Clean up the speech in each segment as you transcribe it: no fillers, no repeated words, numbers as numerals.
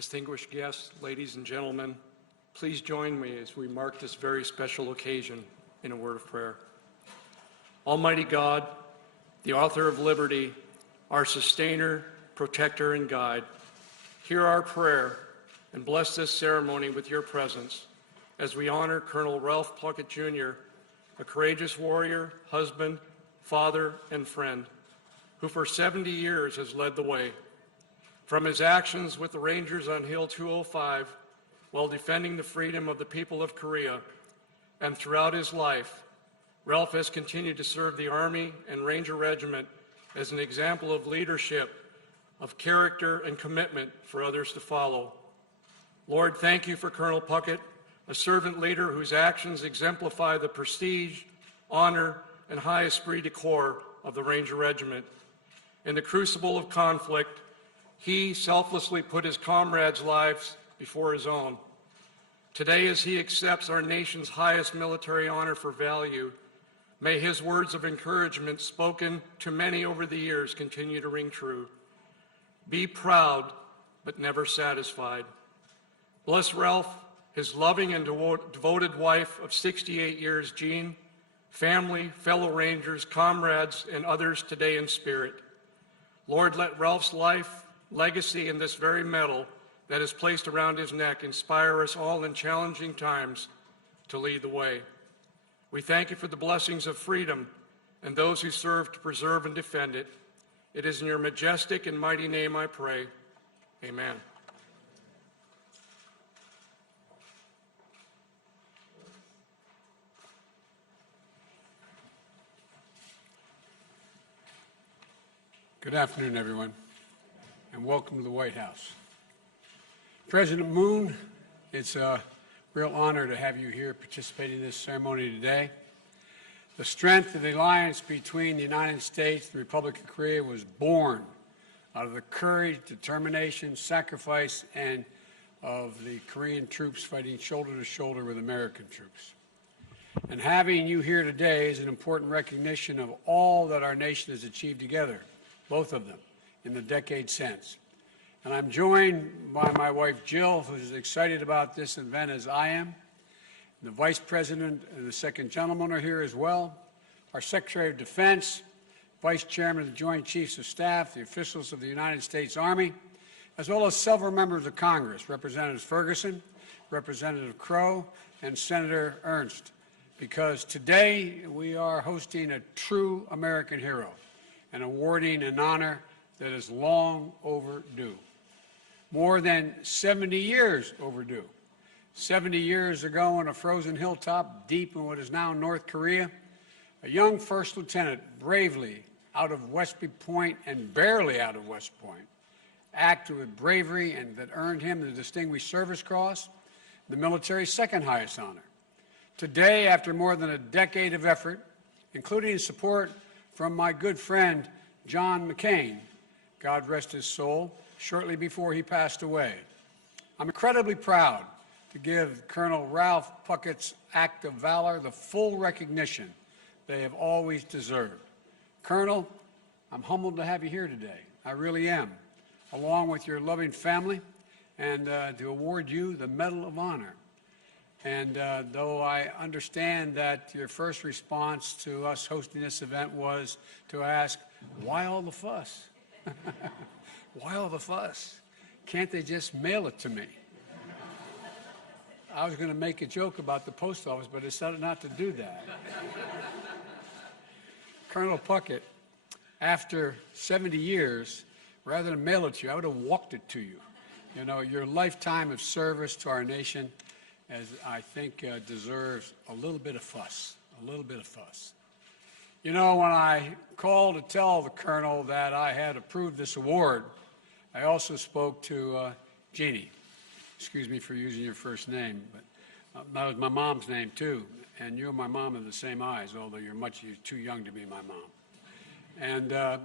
distinguished guests, ladies and gentlemen, please join me as we mark this very special occasion in a word of prayer. Almighty God, the author of liberty, our sustainer, protector, and guide, hear our prayer and bless this ceremony with your presence as we honor Colonel Ralph Puckett, Jr., a courageous warrior, husband, father, and friend, who for 70 years has led the way. From his actions with the Rangers on Hill 205 while defending the freedom of the people of Korea, and throughout his life, Ralph has continued to serve the Army and Ranger Regiment as an example of leadership, of character and commitment for others to follow. Lord, thank you for Colonel Puckett, a servant leader whose actions exemplify the prestige, honor, and high esprit de corps of the Ranger Regiment. In the crucible of conflict, he selflessly put his comrades' lives before his own. Today, as he accepts our nation's highest military honor for value, may his words of encouragement spoken to many over the years continue to ring true. Be proud, but never satisfied. Bless Ralph, his loving and devoted wife of 68 years, Jean, family, fellow Rangers, comrades, and others today in spirit. Lord, let Ralph's life, legacy, and this very medal that is placed around his neck inspire us all in challenging times to lead the way. We thank you for the blessings of freedom and those who serve to preserve and defend it. It is in your majestic and mighty name I pray. Amen. Good afternoon, everyone, and welcome to the White House. President Moon, it's a real honor to have you here participating in this ceremony today. The strength of the alliance between the United States and the Republic of Korea was born out of the courage, determination, sacrifice, and of the Korean troops fighting shoulder to shoulder with American troops. And having you here today is an important recognition of all that our nation has achieved together, both of them, in the decades since. And I'm joined by my wife, Jill, who's as excited about this event as I am. The Vice President and the Second Gentleman are here as well. Our Secretary of Defense, Vice Chairman of the Joint Chiefs of Staff, the officials of the United States Army, as well as several members of Congress, Representative Ferguson, Representative Crow, and Senator Ernst, because today we are hosting a true American hero and awarding an honor that is long overdue. More than 70 years overdue. 70 years ago on a frozen hilltop deep in what is now North Korea, a young first lieutenant bravely out of Westby Point and barely out of West Point acted with bravery and that earned him the Distinguished Service Cross, the military's second highest honor. Today, after more than a decade of effort, including support from my good friend John McCain, God rest his soul, shortly before he passed away, I'm incredibly proud to give Colonel Ralph Puckett's act of valor the full recognition they have always deserved. Colonel, I'm humbled to have you here today. I really am, along with your loving family, and to award you the Medal of Honor. And though I understand that your first response to us hosting this event was to ask, why all the fuss? Why all the fuss? Can't they just mail it to me? I was going to make a joke about the post office, but I decided not to do that. Colonel Puckett, after 70 years, rather than mail it to you, I would have walked it to you. You know, your lifetime of service to our nation, as I think deserves a little bit of fuss, a little bit of fuss. You know, when I called to tell the Colonel that I had approved this award, I also spoke to Jeannie. Excuse me for using your first name, but that was my mom's name too. And you and my mom have the same eyes, although you're too young to be my mom. And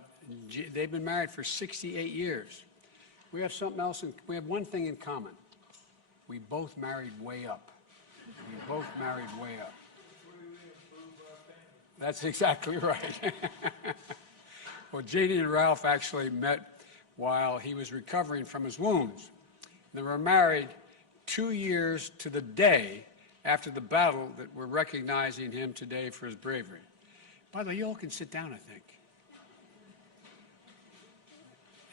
they've been married for 68 years. We have something else, we have one thing in common. We both married way up. We both married way up. That's exactly right. Well, Jeannie and Ralph actually met while he was recovering from his wounds. They were married 2 years to the day after the battle that we're recognizing him today for his bravery. By the way, you all can sit down, I think.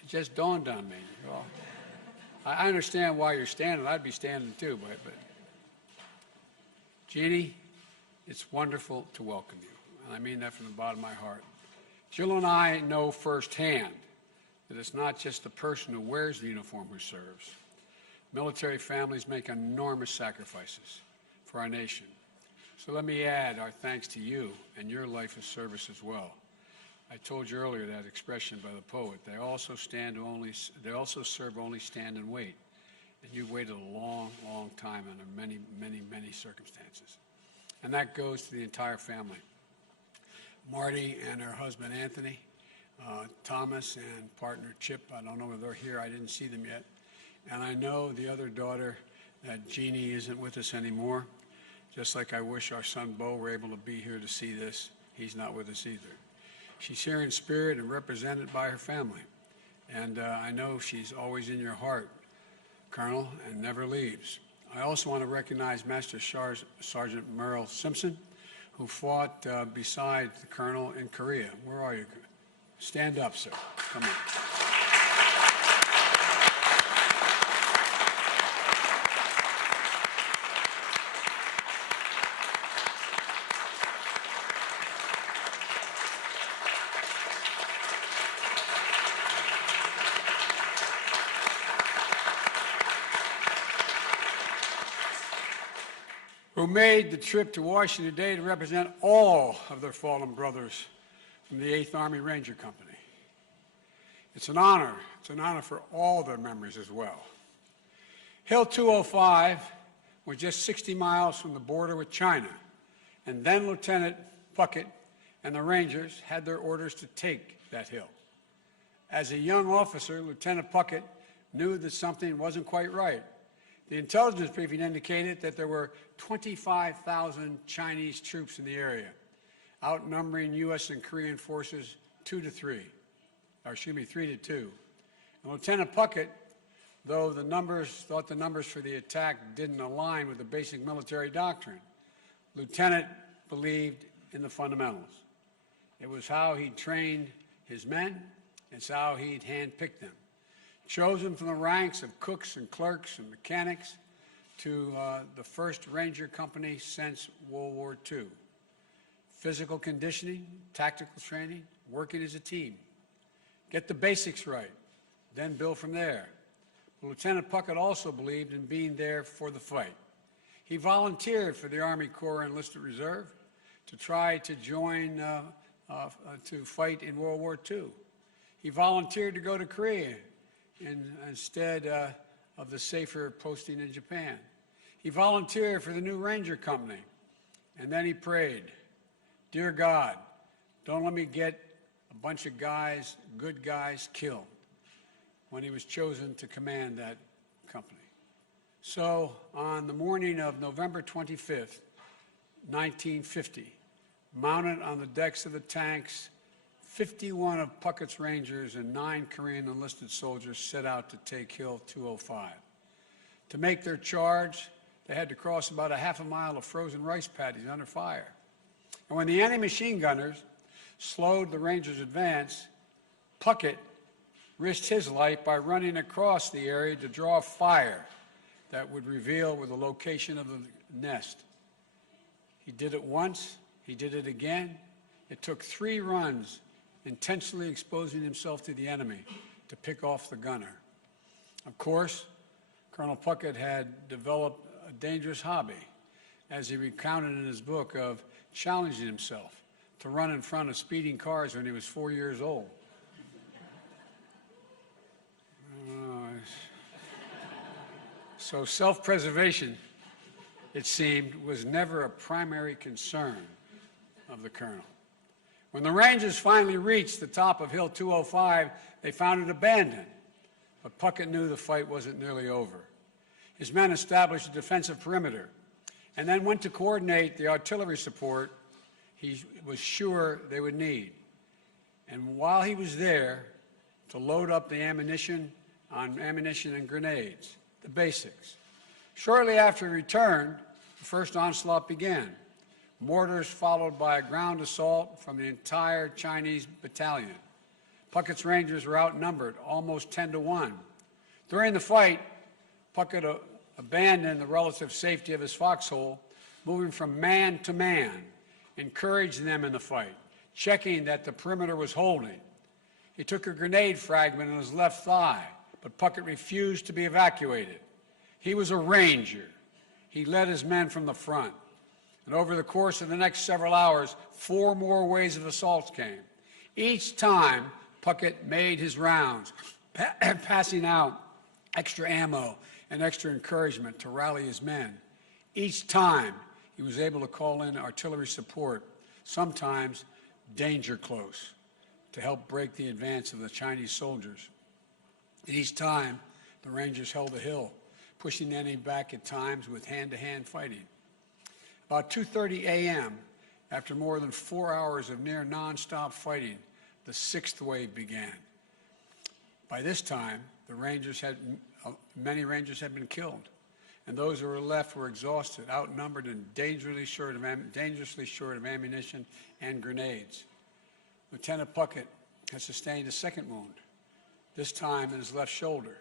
It just dawned on me. Well, I understand why you're standing. I'd be standing too, but Jeannie, it's wonderful to welcome you. And I mean that from the bottom of my heart. Jill and I know firsthand that it's not just the person who wears the uniform who serves. Military families make enormous sacrifices for our nation. So let me add our thanks to you and your life of service as well. I told you earlier that expression by the poet. They also serve only stand and wait. And you've waited a long, long time under many, many, many circumstances. And that goes to the entire family. Marty and her husband Anthony, Thomas and partner Chip, I don't know whether they're here, I didn't see them yet. And I know the other daughter, that Jeannie isn't with us anymore. Just like I wish our son Bo were able to be here to see this, he's not with us either. She's here in spirit and represented by her family. And I know she's always in your heart, Colonel, and never leaves. I also want to recognize Master Sergeant Merle Simpson, who fought beside the Colonel in Korea. Where are you? Stand up, sir. Come on. Who made the trip to Washington today to represent all of their fallen brothers from the 8th Army Ranger Company. It's an honor. It's an honor for all their memories as well. Hill 205 was just 60 miles from the border with China, and then Lieutenant Puckett and the Rangers had their orders to take that hill. As a young officer, Lieutenant Puckett knew that something wasn't quite right. The intelligence briefing indicated that there were 25,000 Chinese troops in the area, outnumbering U.S. and Korean forces 3 to 2. And Lieutenant Puckett, though thought the numbers for the attack didn't align with the basic military doctrine, Lieutenant believed in the fundamentals. It was how he trained his men. It's how he'd handpicked them. Chosen from the ranks of cooks and clerks and mechanics to the first Ranger Company since World War II. Physical conditioning, tactical training, working as a team. Get the basics right, then build from there. But Lieutenant Puckett also believed in being there for the fight. He volunteered for the Army Corps Enlisted Reserve to try to join to fight in World War II. He volunteered to go to Korea instead of the safer posting in Japan. He volunteered for the new Ranger Company, and then he prayed, "Dear God, don't let me get a bunch of guys, good guys, killed," when he was chosen to command that company. So on the morning of November 25th, 1950, mounted on the decks of the tanks, 51 of Puckett's Rangers and 9 Korean enlisted soldiers set out to take Hill 205. To make their charge, they had to cross about a half a mile of frozen rice paddies under fire. And when the enemy machine gunners slowed the Rangers' advance, Puckett risked his life by running across the area to draw fire that would reveal where the location of the nest. He did it once, he did it again. It took 3 runs, intentionally exposing himself to the enemy to pick off the gunner. Of course, Colonel Puckett had developed a dangerous hobby, as he recounted in his book, of challenging himself to run in front of speeding cars when he was 4 years old. So self-preservation, it seemed, was never a primary concern of the colonel. When the Rangers finally reached the top of Hill 205, they found it abandoned. But Puckett knew the fight wasn't nearly over. His men established a defensive perimeter and then went to coordinate the artillery support he was sure they would need. And while he was there to load up the ammunition and grenades, the basics. Shortly after he returned, the first onslaught began. Mortars followed by a ground assault from the entire Chinese battalion. Puckett's Rangers were outnumbered, almost 10-1. During the fight, Puckett abandoned the relative safety of his foxhole, moving from man to man, encouraging them in the fight, checking that the perimeter was holding. He took a grenade fragment in his left thigh, but Puckett refused to be evacuated. He was a Ranger. He led his men from the front. And over the course of the next several hours, 4 more waves of assaults came. Each time, Puckett made his rounds, passing out extra ammo and extra encouragement to rally his men. Each time, he was able to call in artillery support, sometimes danger close, to help break the advance of the Chinese soldiers. And each time, the Rangers held the hill, pushing the enemy back at times with hand-to-hand fighting. About 2:30 a.m., after more than 4 hours of near nonstop fighting, the 6th wave began. By this time, many Rangers had been killed, and those who were left were exhausted, outnumbered, and dangerously short of ammunition and grenades. Lieutenant Puckett had sustained a 2nd wound, this time in his left shoulder.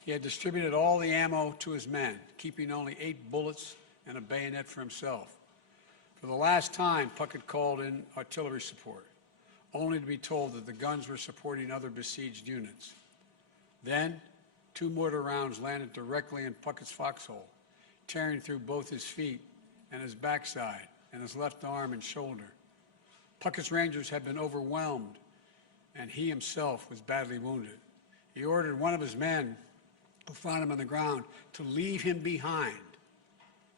He had distributed all the ammo to his men, keeping only 8 bullets and a bayonet for himself. For the last time, Puckett called in artillery support, only to be told that the guns were supporting other besieged units. Then, 2 mortar rounds landed directly in Puckett's foxhole, tearing through both his feet and his backside and his left arm and shoulder. Puckett's Rangers had been overwhelmed, and he himself was badly wounded. He ordered one of his men, who found him on the ground, to leave him behind.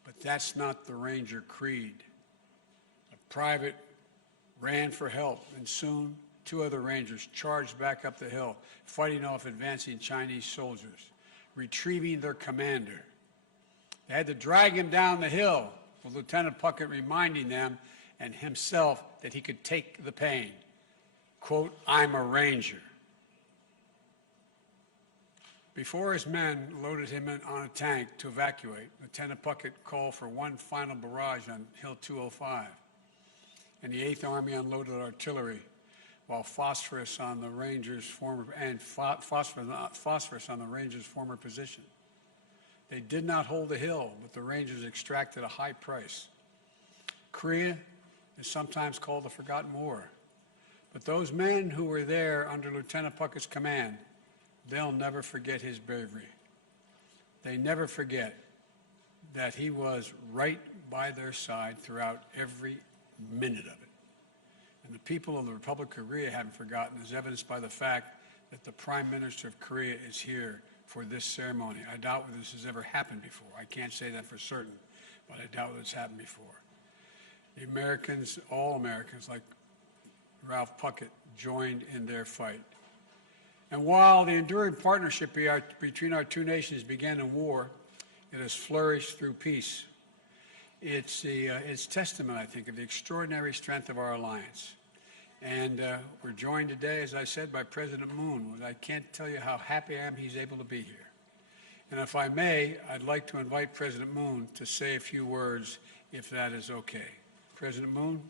But that's not the Ranger creed. A private ran for help, and soon 2 other Rangers charged back up the hill, fighting off advancing Chinese soldiers, retrieving their commander. They had to drag him down the hill, with Lieutenant Puckett reminding them and himself that he could take the pain. Quote, "I'm a Ranger." Before his men loaded him on a tank to evacuate, Lieutenant Puckett called for one final barrage on Hill 205, and the 8th Army unloaded artillery, while phosphorus on the Rangers' former position. They did not hold the hill, but the Rangers extracted a high price. Korea is sometimes called the Forgotten War, but those men who were there under Lieutenant Puckett's command, they'll never forget his bravery. They never forget that he was right by their side throughout every minute of it. And the people of the Republic of Korea haven't forgotten, as evidenced by the fact that the Prime Minister of Korea is here for this ceremony. I doubt whether this has ever happened before. I can't say that for certain, but I doubt whether it's happened before. The Americans, all Americans, like Ralph Puckett, joined in their fight. And while the enduring partnership between our 2 nations began in war, it has flourished through peace. It's testament, I think, of the extraordinary strength of our alliance. And we're joined today, as I said, by President Moon. I can't tell you how happy I am he's able to be here. And if I may, I'd like to invite President Moon to say a few words, if that is okay. President Moon.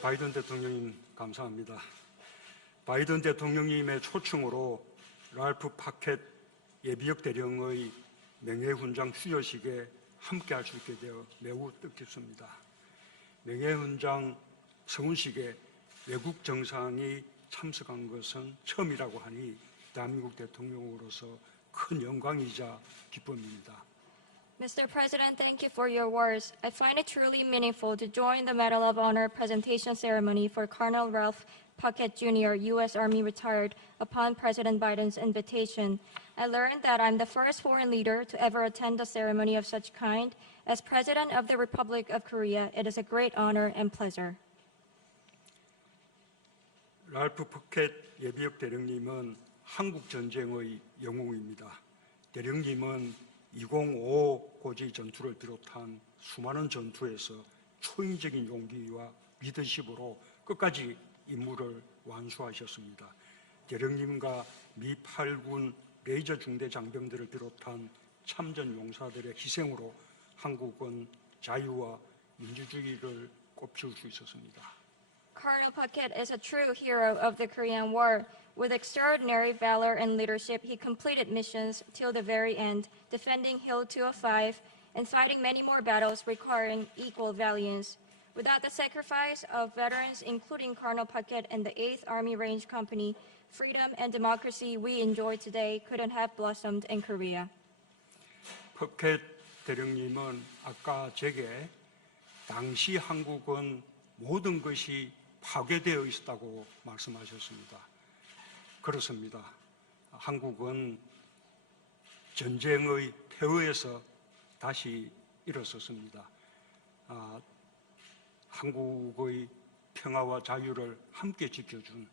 바이든 대통령님 감사합니다. 바이든 대통령님의 초청으로 랄프 파켓 예비역 대령의 명예훈장 수여식에 함께할 수 있게 되어 매우 뜻깊습니다. 명예훈장 서훈식에 외국 정상이 참석한 것은 처음이라고 하니 대한민국 대통령으로서 큰 영광이자 기쁨입니다. Mr. President, thank you for your words. I find it truly meaningful to join the Medal of Honor presentation ceremony for Colonel Ralph Puckett, Jr., U.S. Army retired, upon President Biden's invitation. I learned that I'm the first foreign leader to ever attend a ceremony of such kind. As President of the Republic of Korea, it is a great honor and pleasure. 랄프 퍼켓 예비역 대령님은 한국 전쟁의 영웅입니다. 대령님은 2055 고지 전투를 비롯한 수많은 전투에서 초인적인 용기와 리더십으로 끝까지 임무를 완수하셨습니다. 대령님과 미 8군 레이저 중대 장병들을 비롯한 참전 용사들의 희생으로 한국은 자유와 민주주의를 꼽힐 수 있었습니다. Colonel Puckett is a true hero of the Korean War. With extraordinary valor and leadership, he completed missions till the very end, defending Hill 205 and fighting many more battles requiring equal valiance. Without the sacrifice of veterans, including Colonel Puckett and the 8th Army Range Company, freedom and democracy we enjoy today couldn't have blossomed in Korea. 퍼켓 대령님은 아까 제게 당시 한국은 모든 것이 파괴되어 있었다고 말씀하셨습니다. 그렇습니다. 한국은 전쟁의 폐허에서 다시 일어섰습니다. 한국의 평화와 자유를 함께 지켜준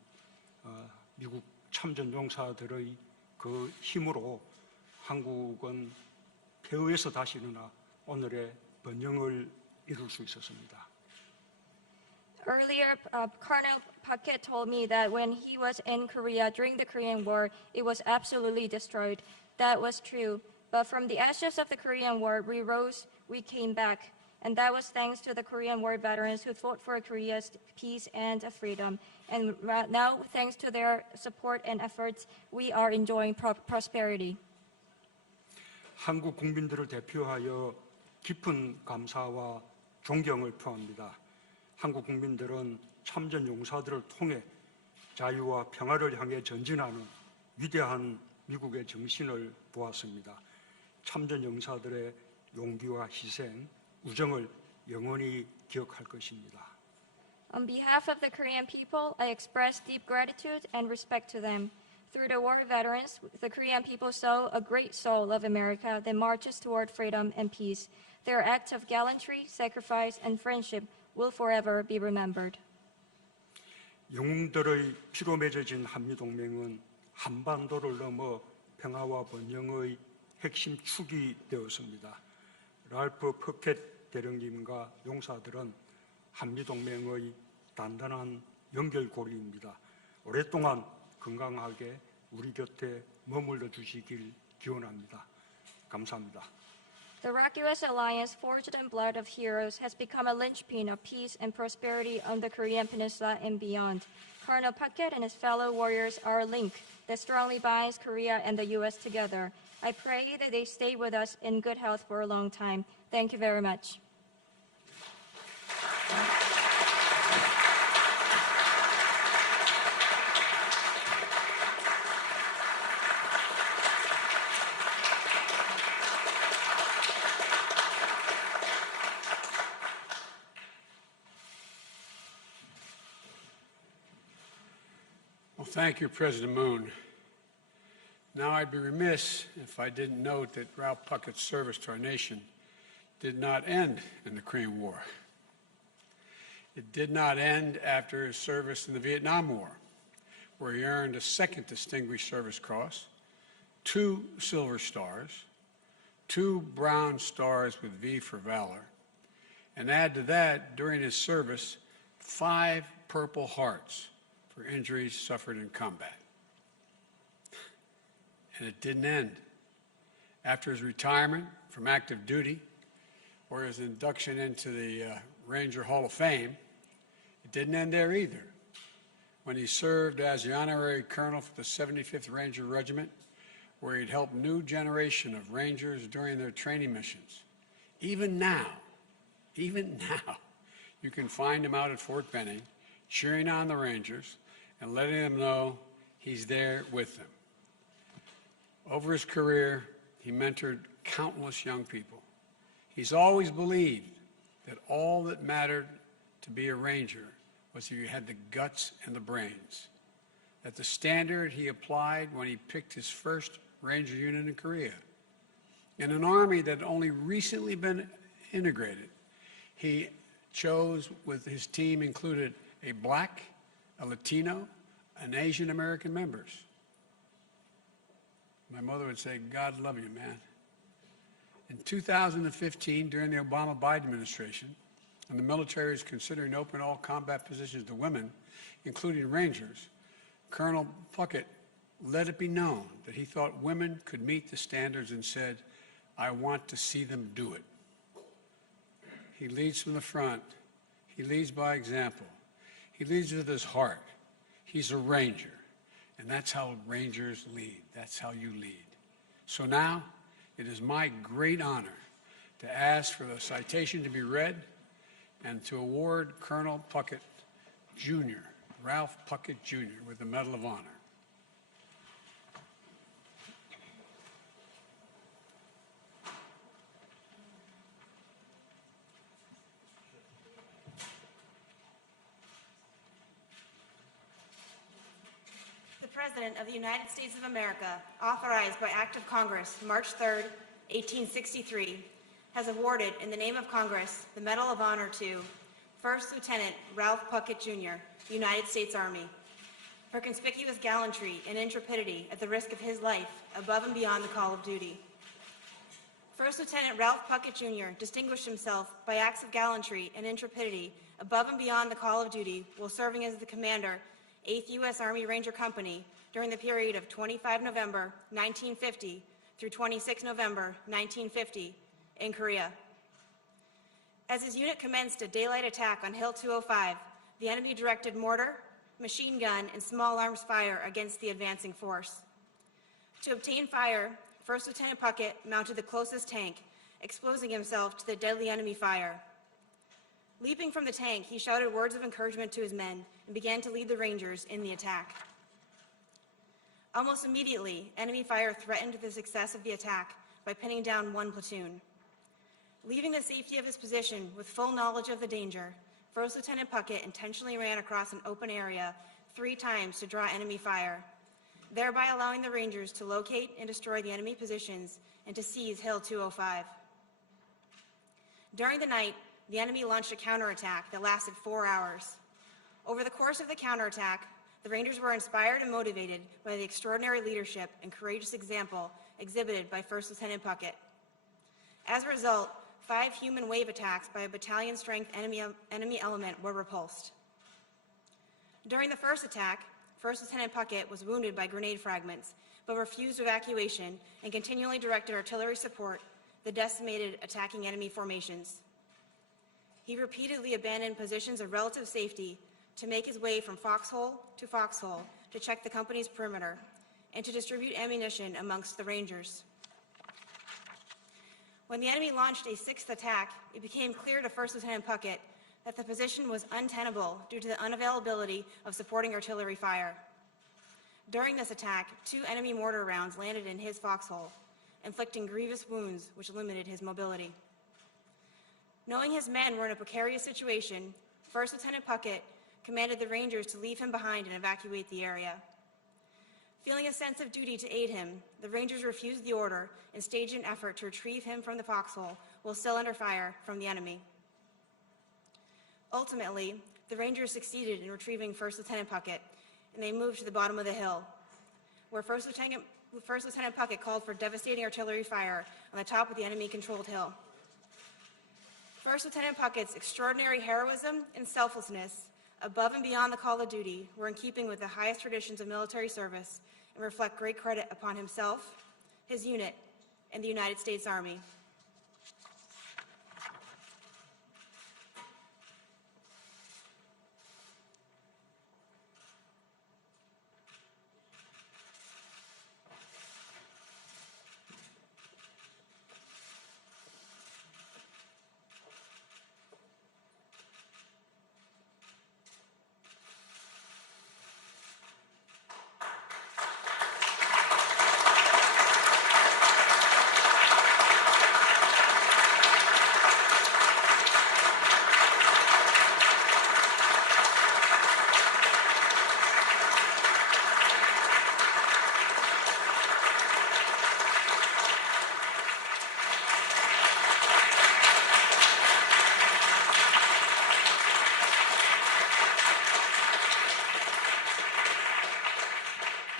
미국 참전 용사들의 그 힘으로 한국은 폐허에서 다시 일어나 오늘의 번영을 이룰 수 있었습니다. Earlier, Colonel Puckett told me that when he was in Korea during the Korean War, it was absolutely destroyed. That was true. But from the ashes of the Korean War, we rose, we came back. And that was thanks to the Korean War veterans who fought for Korea's peace and freedom. And now, thanks to their support and efforts, we are enjoying prosperity. 한국 국민들을 대표하여 깊은 감사와 존경을 표합니다. 한국 국민들은 참전 용사들을 통해 자유와 평화를 향해 전진하는 위대한 미국의 정신을 보았습니다. 참전 용사들의 용기와 희생, 우정을 영원히 기억할 것입니다. On behalf of the Korean people, I express deep gratitude and respect to them. Through the war veterans, the Korean people saw a great soul of America that marches toward freedom and peace. Their acts of gallantry, sacrifice, and friendship will forever be remembered. 영웅들의 피로 맺어진 한미동맹은 한반도를 넘어 평화와 번영의 핵심 축이 되었습니다. 랄프 퍼켓 대령님과 용사들은 한미동맹의 단단한 연결고리입니다. 오랫동안 건강하게 우리 곁에 머물러 주시길 기원합니다. 감사합니다. The Rock-US alliance, forged in blood of heroes, has become a linchpin of peace and prosperity on the Korean Peninsula and beyond. Colonel Puckett and his fellow warriors are a link that strongly binds Korea and the U.S. together. I pray that they stay with us in good health for a long time. Thank you very much. Well, thank you, President Moon. Now, I'd be remiss if I didn't note that Ralph Puckett's service to our nation did not end in the Korean War. It did not end after his service in the Vietnam War, where he earned a second Distinguished Service Cross, 2 Silver Stars, 2 Brown Stars with V for Valor, and add to that, during his service, 5 Purple Hearts for injuries suffered in combat. And it didn't end. After his retirement from active duty, or his induction into the Ranger Hall of Fame, it didn't end there either. When he served as the honorary colonel for the 75th Ranger Regiment, where he'd helped a new generation of Rangers during their training missions. Even now, you can find him out at Fort Benning, cheering on the Rangers and letting them know he's there with them. Over his career, he mentored countless young people. He's always believed that all that mattered to be a Ranger was if you had the guts and the brains. That the standard he applied when he picked his first Ranger unit in Korea. In an army that had only recently been integrated, he chose, with his team included a black, a Latino, and Asian American members. My mother would say, God love you, man. In 2015, during the Obama-Biden administration, and the military is considering opening all combat positions to women, including Rangers, Colonel Puckett let it be known that he thought women could meet the standards and said, I want to see them do it. He leads from the front. He leads by example. He leads with his heart. He's a Ranger. And that's how Rangers lead. That's how you lead. So now, it is my great honor to ask for the citation to be read and to award Colonel Puckett, Jr., Ralph Puckett, Jr., with the Medal of Honor. The President of the United States of America, authorized by Act of Congress, March 3, 1863, has awarded, in the name of Congress, the Medal of Honor to First Lieutenant Ralph Puckett, Jr., United States Army, for conspicuous gallantry and intrepidity at the risk of his life above and beyond the call of duty. First Lieutenant Ralph Puckett, Jr. distinguished himself by acts of gallantry and intrepidity above and beyond the call of duty while serving as the commander, 8th U.S. Army Ranger Company, during the period of 25 November 1950 through 26 November 1950 in Korea. As his unit commenced a daylight attack on Hill 205, the enemy directed mortar, machine gun, and small arms fire against the advancing force. To obtain fire, First Lieutenant Puckett mounted the closest tank, exposing himself to the deadly enemy fire. Leaping from the tank, he shouted words of encouragement to his men and began to lead the Rangers in the attack. Almost immediately, enemy fire threatened the success of the attack by pinning down one platoon. Leaving the safety of his position with full knowledge of the danger, First Lieutenant Puckett intentionally ran across an open area 3 times to draw enemy fire, thereby allowing the Rangers to locate and destroy the enemy positions and to seize Hill 205. During the night, the enemy launched a counterattack that lasted 4 hours. Over the course of the counterattack, the Rangers were inspired and motivated by the extraordinary leadership and courageous example exhibited by First Lieutenant Puckett. As a result, 5 human wave attacks by a battalion-strength enemy element were repulsed. During the first attack, First Lieutenant Puckett was wounded by grenade fragments, but refused evacuation and continually directed artillery support the decimated attacking enemy formations. He repeatedly abandoned positions of relative safety to make his way from foxhole to check the company's perimeter and to distribute ammunition amongst the Rangers. When the enemy launched a 6th attack, it became clear to First Lieutenant Puckett that the position was untenable due to the unavailability of supporting artillery fire. During this attack, 2 enemy mortar rounds landed in his foxhole, inflicting grievous wounds which limited his mobility. Knowing his men were in a precarious situation, First Lieutenant Puckett commanded the Rangers to leave him behind and evacuate the area. Feeling a sense of duty to aid him, the Rangers refused the order and staged an effort to retrieve him from the foxhole while still under fire from the enemy. Ultimately, the Rangers succeeded in retrieving First Lieutenant Puckett, and they moved to the bottom of the hill, where First Lieutenant Puckett called for devastating artillery fire on the top of the enemy-controlled hill. First Lieutenant Puckett's extraordinary heroism and selflessness above and beyond the call of duty were in keeping with the highest traditions of military service and reflect great credit upon himself, his unit, and the United States Army.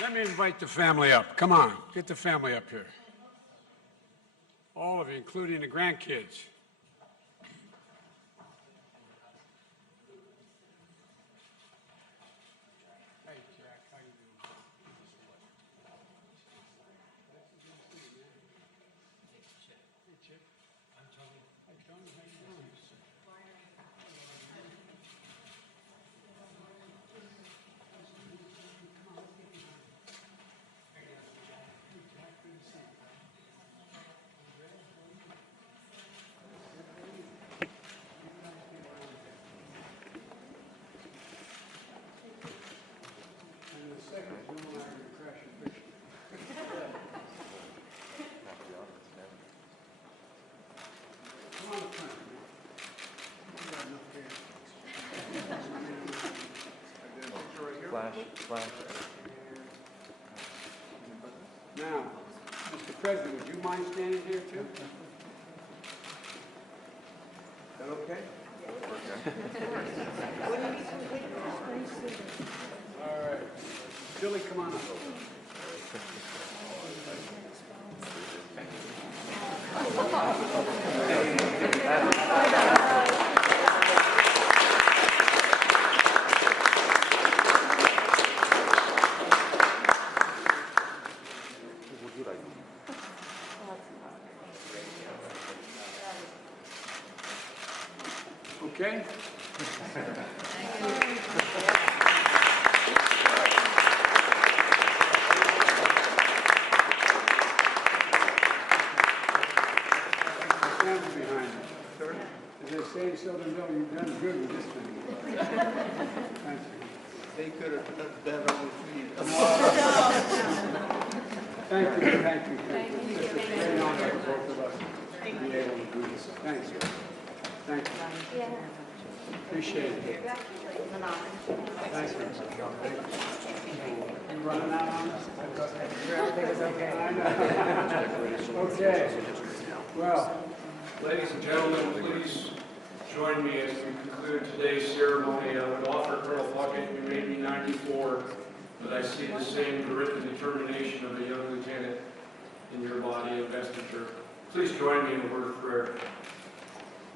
Let me invite the family up. Come on, get the family up here. All of you, including the grandkids. Hey, Jack, how you doing? Hey, Chip. I'm Tony. Hey, Tony, how you doing? Flash. Now, Mr. President, would you mind standing here too? Is that okay? All right. Billy, come on up. Okay? Stand behind me. Sir? As they say in Southern Belle, you've done good with this thing. Thank you. They could have done better with me. Thank you, thank you. It's a great honor for both of us to be able to do this. Thanks. Thank you. Appreciate it. Thank you. You running out on us? Everything is okay. I know. Okay. Well, Ladies and gentlemen, please join me as we conclude today's ceremony. I would offer Colonel Puckett, you may be 94, but I see the same grit and determination of a young lieutenant in your body of investiture. Please join me in a word of prayer.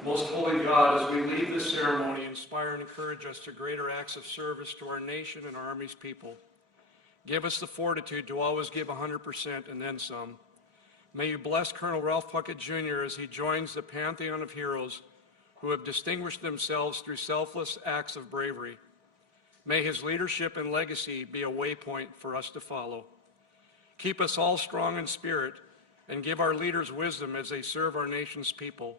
Most holy God, as we leave this ceremony, inspire and encourage us to greater acts of service to our nation and our Army's people. Give us the fortitude to always give 100% and then some. May you bless Colonel Ralph Puckett, Jr. as he joins the pantheon of heroes who have distinguished themselves through selfless acts of bravery. May his leadership and legacy be a waypoint for us to follow. Keep us all strong in spirit and give our leaders wisdom as they serve our nation's people.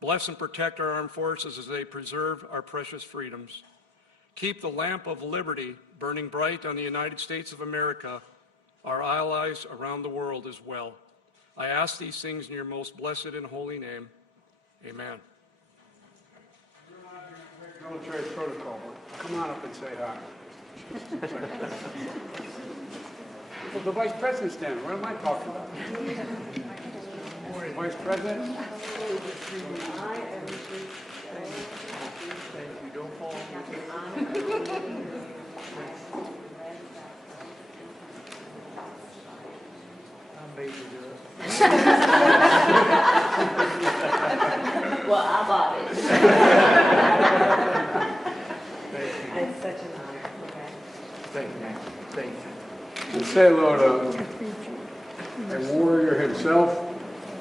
Bless and protect our armed forces as they preserve our precious freedoms. Keep the lamp of liberty burning bright on the United States of America, our allies around the world as well. I ask these things in your most blessed and holy name. Amen. military protocol, but come on up and say hi. Well, the Vice President's standing. What am I talking about? Vice President? Thank you. Don't fall. I made you do it. Well, I bought it. Thank you. It's such an honor. Okay. Thank you. Thank you. And say hello to a warrior himself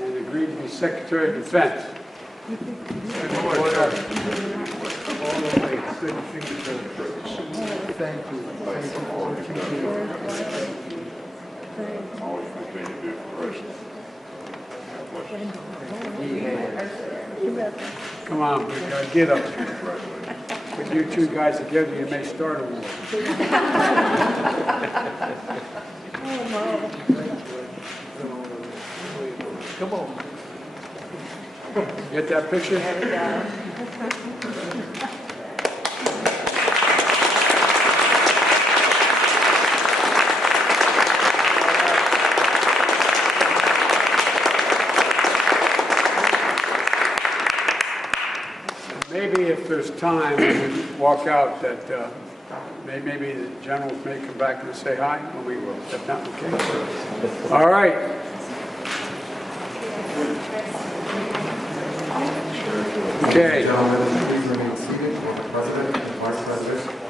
and agreed to be Secretary of Defense. Good morning, sir. All the way. Good fingerprints. Thank you. Thank you for what you do. Always continue to do for us. Come on, big guy, get up. With you two guys together, you may start a war. Come on. Get that picture? Maybe if there's time, we can walk out that maybe the generals may come back and say hi when we step down. Okay. All right. Okay. Gentlemen, please remain seated while the President and Vice President